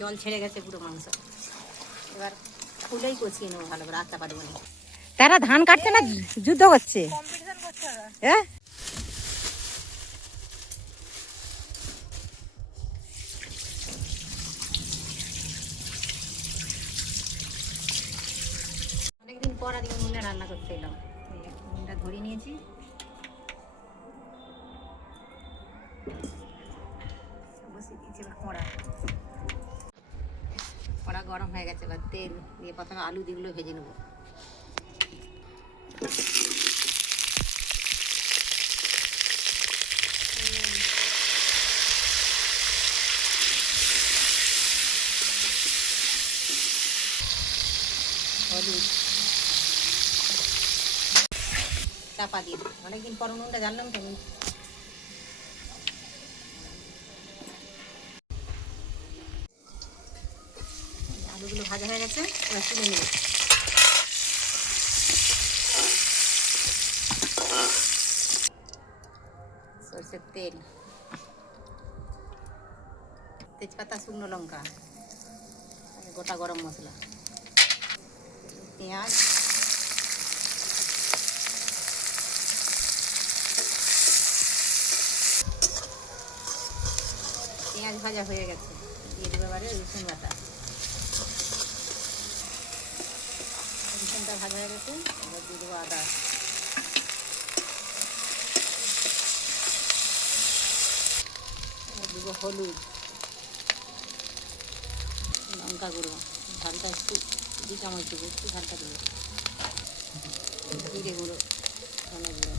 জল ছেড়ে গেছে পুরো মাংস। এবার ফুলেই কষিয়ে নেব ভালো করে আটটা পারব না। তারা ধান কাটছে না? যুদ্ধ করছে। হ্যাঁ অনেকদিন পর আজকে নুনে রান্না করতে এলাম। নুনটা ধরিয়ে নিয়েছি। গরম হয়ে গেছে, এবার তেল দিয়ে প্রথমে আলু দিগুলো ভেজে নেব। চাপা দিয়ে অনেকদিন পর নুনটা জানলাম তো ভাজা হয়ে গেছে, এবার তুলে নেব। সরষের তেল। তেজপাতা, শুকনো লঙ্কা গোটা গরম মশলা। পেঁয়াজ। পেঁয়াজ ভাজা হয়ে গেছে। দিয়ে দেবো এবারে রসুন বাটা। ভাজা হয়ে গেছে। এবার দিয়ে দেবো আদা। দেবো হলুদ। লঙ্কা গুঁড়ো। ঝালটা একটু, দু চামচ দেবো, একটু ঝালটা দেবো। জিরে গুঁড়ো, ধনে গুঁড়ো।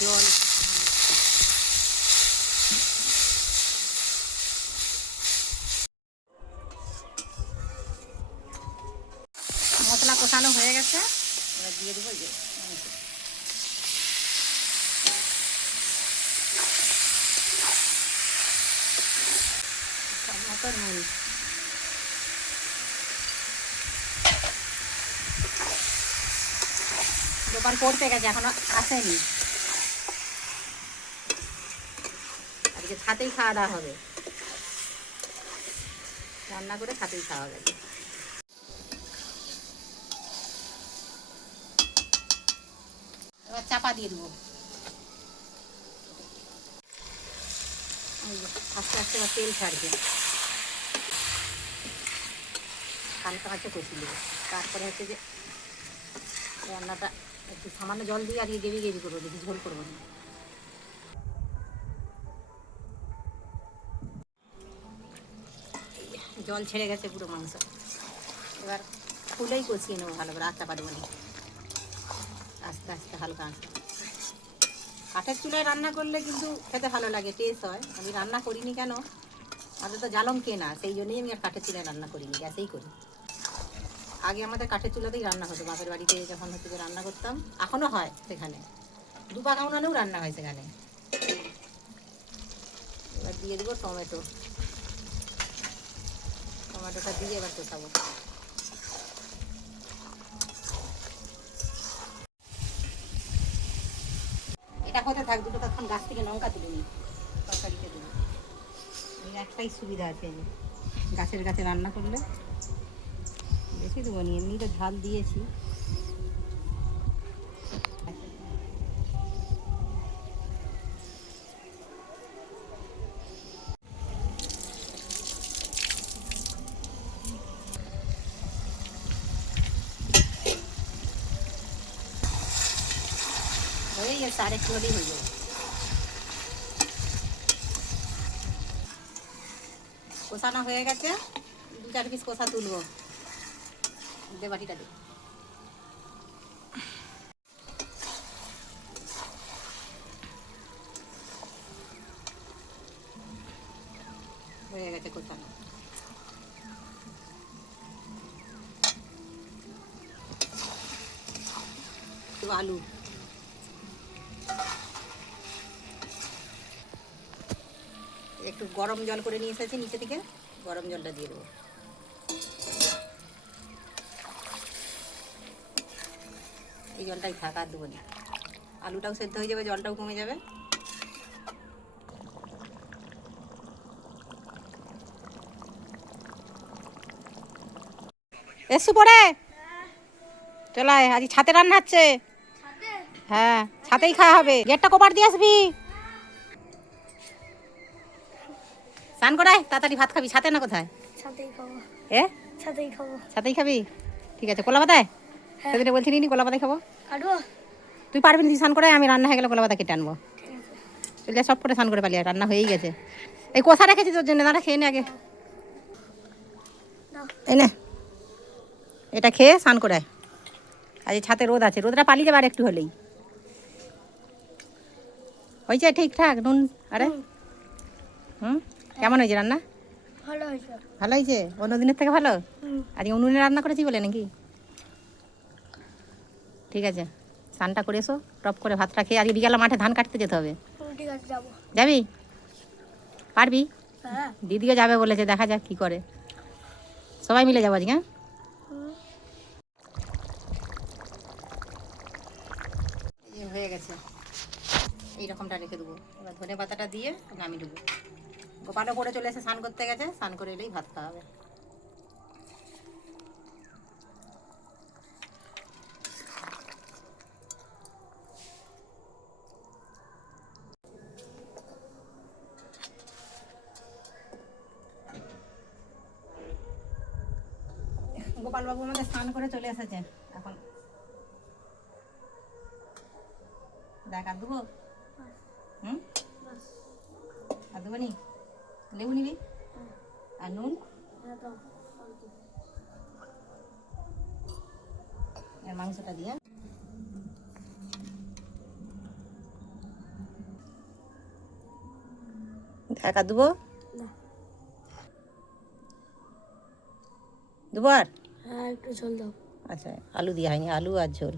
জল। দিয়ে দেবো যে দোকান পড়তে গেছে, এখনও আসেনি। আজকে ছাতেই খাওয়া দাওয়া হবে। রান্না করে ছাতেই খাওয়া গেছে এবার চাপা দিয়ে দেবো। আস্তে আস্তে এবার তেল ছাড়বে। হালকা হাতে কষি দেবো তারপরে হচ্ছে যে রান্নাটা একটু সামান্য জল দিয়ে আর গেবি গেবি করব, বেশি ঝোল করব না। জল ছেড়ে গেছে পুরো মাংস। এবার ফুলেই কষিয়ে নেব ভালো করে আটটা পারব আস্তে আস্তে হালকা আস্তে কাঠের চুলায় রান্না করলে কিন্তু খেতে ভালো লাগে টেস্ট হয়। আমি রান্না করিনি কেন? আমাদের তো জ্বালম কেনা সেই জন্যই আমি আর কাঠের চুলায় রান্না করিনি, গ্যাসেই করি। আগে আমাদের কাঠের চুলাতেই রান্না হতো, বাপের বাড়িতে যখন হচ্ছে যে রান্না করতাম এখনও হয় সেখানে। দুপা কাউনানেও রান্না হয় সেখানে। এবার দিয়ে দেবো টমেটো। টমেটোটা দিয়ে এবার কষাবো। এটা হতে থাক, দুটো তখন গাছ থেকে লঙ্কা তুলে নিই, তরকারিতে দেবো। একটাই সুবিধা আছে গাছের গাছে রান্না করলে। বেশি দেবো নি এমনি তো ঝাল দিয়েছি। আরেকটু হলেই হয়ে যাবে। কষানো হয়ে গেছে, দু চার পিস কষা তুলবো। দে বাটিটা দে। হয়ে গেছে কষানো। আলু। একটু গরম জল করে নিয়ে এসেছি নিচে থেকে গরম জলটা দিয়ে দেবো। এই জলটাই থাক দেবো না। আলুটাও সেদ্ধ হয়ে যাবে জলটাও কমে যাবে। এসু পরে। চলায় আজ ছাতে রান্না হচ্ছে। হ্যাঁ ছাতেই খাওয়া হবে। গেটটা কপার দিয়ে আসবি। স্নান করায়? তাড়াতাড়ি ভাত খাবি। ছাতে না কোথায়? ছাতেই খাব। এ? ছাতেই খাব। খাবি? ঠিক আছে কোলা পাতায়? সেদিনে বলছি নি কোলা পাতায় খাব। কাটবো? তুই পারবি না স্নান করে আমি রান্না হয়ে গেলে কোলা পাতা কেটে আনব। চলে সব করে স্নান করে পালিয়ে রান্না হয়েই গেছে। এই কষা রেখেছি তোর জন্য দাঁড়া খেয়ে নে আগে। দাও এই নে। এটা খেয়ে স্নান করে আজ ছাতে রোদ আছে রোদটা পালিয়ে যাবে আর একটু হলেই। হয়েছে ঠিকঠাক নুন আরে? হুম? কেমন হয়েছে রান্না? ভালো হয়েছে। ভালো হয়েছে? অন্য দিনের থেকে ভালো? আজকে উনুনে রান্না করেছি বলে নাকি? ঠিক আছে স্নানটা করে এসো টপ করে ভাতটা খেয়ে আজকে বিকালে মাঠে ধান কাটতে যেতে হবে। ঠিক আছে যাব। পারবি? হ্যাঁ। দিদিও যাবে বলেছে দেখা যাক কি করে। সবাই মিলে যাব আজকে হ্যাঁ? হয়ে গেছে। এই রকমটা রেখে দেবো। এবার ধনে পাতাটা দিয়ে নামিয়ে দেবো। গোপালও করে চলে এসে স্নান করতে গেছে স্নান করে এলেই ভাত খাওয়া হবে। গোপালবাবু আমাদের স্নান করে চলে এসেছে এখন। দেখ দেবো হুম? আর দেবো নি? লেবু নিবি আর নুন আর মাংসটা দিয়ে আর দেবো না দেবো আর হ্যাঁ একটু ঝোল দাও আচ্ছা আলু দিয়ে হয়নি আলু আর ঝোল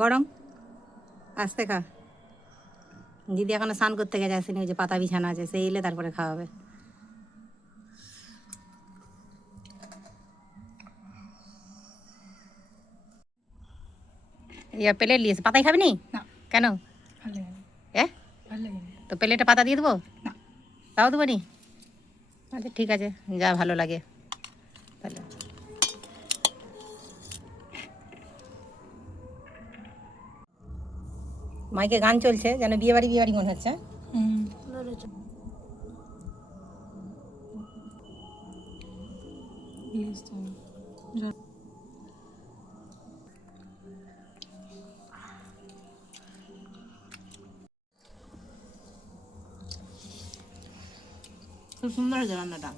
গরম? আসতে খা। দিদি এখনও স্নান করতে গেছে আসেনি ওই যে পাতা বিছানা আছে সেই এলে তারপরে খাওয়াবে। ইয়া প্লেট নিয়েছে পাতাই খাবি নি? কেন? এ? তো প্লেটে পাতা দিয়ে দেবো? তাও দেবো নি? আচ্ছা ঠিক আছে যা ভালো লাগে। তাহলে। মাইকে গান চলছে যেন বিয়ে বাড়ি বিয়ে বাড়ি মনে হচ্ছে। খুব সুন্দর হয়েছে রান্নাটা।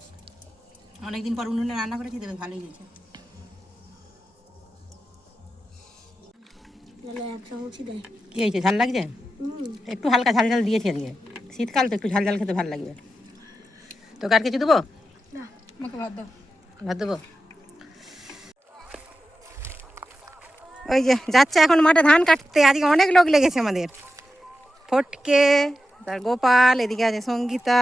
অনেকদিন পর উনুনে রান্না করেছি তবে ভালোই হয়েছে। তাহলে এক চামচই দেয় কি হয়েছে? ঝাল লাগছে? একটু হালকা ঝাল ঝাল দিয়েছি আজকে। শীতকাল তো একটু ঝাল ঝাল খেতে ভালো লাগবে। তোকে আর কিছু দেবো? ভাত দাও। ভাত দেবো? ওই যে যাচ্ছে এখন মাঠে ধান কাটতে। আজকে অনেক লোক লেগেছে আমাদের। ফটকে তার গোপাল এদিকে আছে সঙ্গীতা।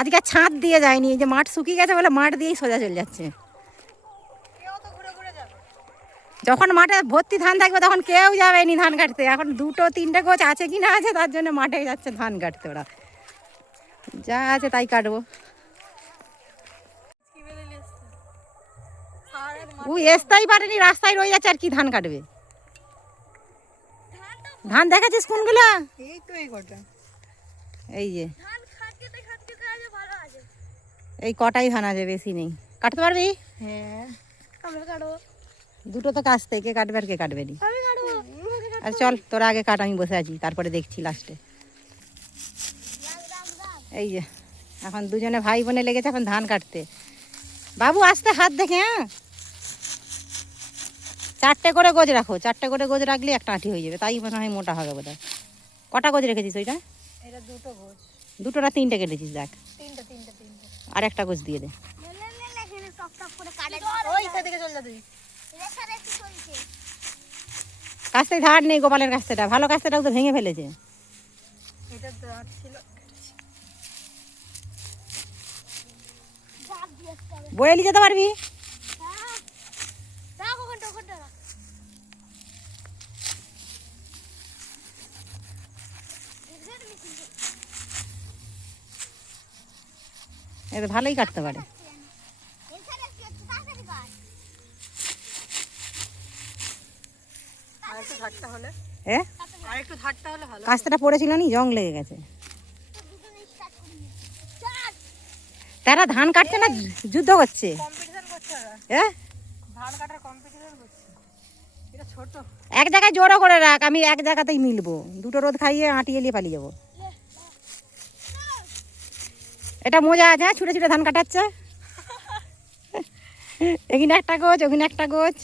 আজকে ছাদ দিয়ে যায়নি। এই যে মাঠ শুকিয়ে গেছে বলে মাঠ দিয়েই সোজা চলে যাচ্ছে। যখন মাঠে ভর্তি ধান থাকবে তখন কেউ যাবেনি ধান কাটতে। এখন দুটো, তিনটে গোছ আছে কি না আছে, তার জন্য মাঠে যাচ্ছে ধান কাটতে ওরা। যা আছে তাই কাটবো। ও আসতেই পারেনি, রাস্তায় রয়ে যাচ্ছে, আর কি ধান কাটবে? ধান দেখাচ্ছিস কোনগুলো? এই যে। এই কটাই ধান আছে, বেশি নেই। কাটতে পারবি? হ্যাঁ আমরা দুটো তো কাটতে কে কাটবে আর কে কাটবে। নি আর চল তোরা আগে কাট আমি বসে আছি তারপরে দেখছি লাস্টে এই যে এখন দুজনে ভাই বোনে লেগেছে এখন ধান কাটতে। বাবু আসতে হাত দেখে হ্যাঁ? চারটে করে গোজ রাখো চারটে করে গোজ রাখলে একটা আঁটি হয়ে যাবে তাই মনে হয় মোটা হবে বোধ কটা গোজ রেখেছিস ওইটা? এটা দুটো দুটো না তিনটে কেটেছিস দেখ। তিনটে তিনটে তিনটে। আর একটা গোজ দিয়ে দে। ওই সেদিকে চল যা তুই। কাস্তে ধার নেই গোপালের কাস্তেটা ভালো কাস্তেটাও তো ভেঙে ফেলেছে। বয়ে নিয়ে যেতে পারবি? ভালোই কাটতে পারে। ভালো কাস্তাটা পড়েছিল নি? জং লেগে গেছে। তারা ধান কাটছে না? যুদ্ধ করছে। এক জায়গায় জোড়ো করে রাখ, আমি এক জায়গাতেই মিলবো। দুটো রোদ খাইয়ে হাঁটিয়ে নিয়ে পালিয়ে যাব। এটা মজা আছে হ্যাঁ? ছুটে ছুটে ধান কাটাচ্ছে। এখানে একটা গোছ ওখানে একটা গোছ?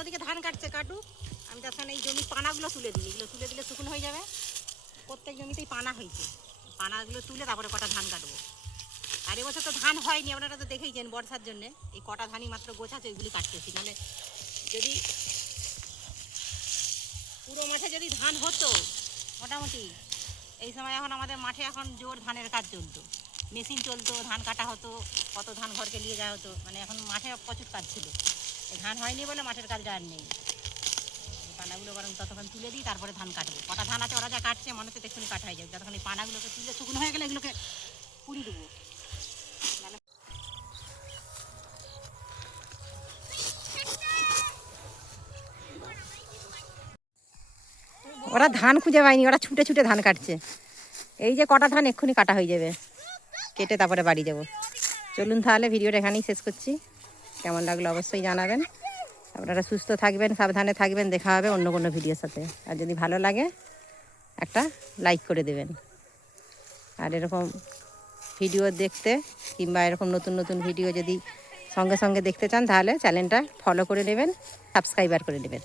ওদিকে ধান কাটছে কাটুক আমি তার সঙ্গে এই জমির পানাগুলো তুলে দিই। এগুলো তুলে দিলে শুকনো হয়ে যাবে। প্রত্যেক জমিতেই পানা হয়েছে। পানাগুলো তুলে তারপরে কটা ধান কাটবো। আর এবছর তো ধান হয়নি, আপনারা তো দেখেইছেন বর্ষার জন্যে। এই কটা ধানই মাত্র গোছাচ্ছে, ওইগুলি কাটতেছি। নাহলে যদি পুরো মাঠে যদি ধান হতো, মোটামুটি এই সময় এখন আমাদের মাঠে এখন জোর ধানের কাজ চলতো। মেশিন চলতো, ধান কাটা হতো, কত ধান ঘরকে নিয়ে যাওয়া হতো। মানে এখন মাঠে প্রচুর কাজ ছিল। ধান হয়নি বলে মাঠের কাজটা আর নেই। পানাগুলো বরং ততক্ষণ তুলে দিই, তারপরে ধান কাটবো। কটা ধান আছে ওরা যা কাটছে, মনে হচ্ছে দেখুন কাটা হয়ে যাবে। যতক্ষণ এই পানাগুলোকে তুলে শুকনো হয়ে গেলে এগুলোকে পুড়ি দেবো। ওরা ধান খুঁজে পায়নি, ওরা ছুটে ছুটে ধান কাটছে। এই যে কটা ধান এক্ষুনি কাটা হয়ে যাবে। কেটে তারপরে বাড়ি যাব। চলুন তাহলে ভিডিওটা এখানেই শেষ করছি। কেমন লাগল অবশ্যই জানাবেন। আপনারা সুস্থ থাকবেন, সাবধানে থাকবেন, দেখা হবে অন্য কোনো ভিডিওর সাথে। আর যদি ভালো লাগে, একটা লাইক করে দেবেন। আর এরকম ভিডিও দেখতে কিংবা এরকম নতুন নতুন ভিডিও যদি সঙ্গে সঙ্গে দেখতে চান, তাহলে চ্যানেলটা ফলো করে নেবেন সাবস্ক্রাইবার করে নেবেন।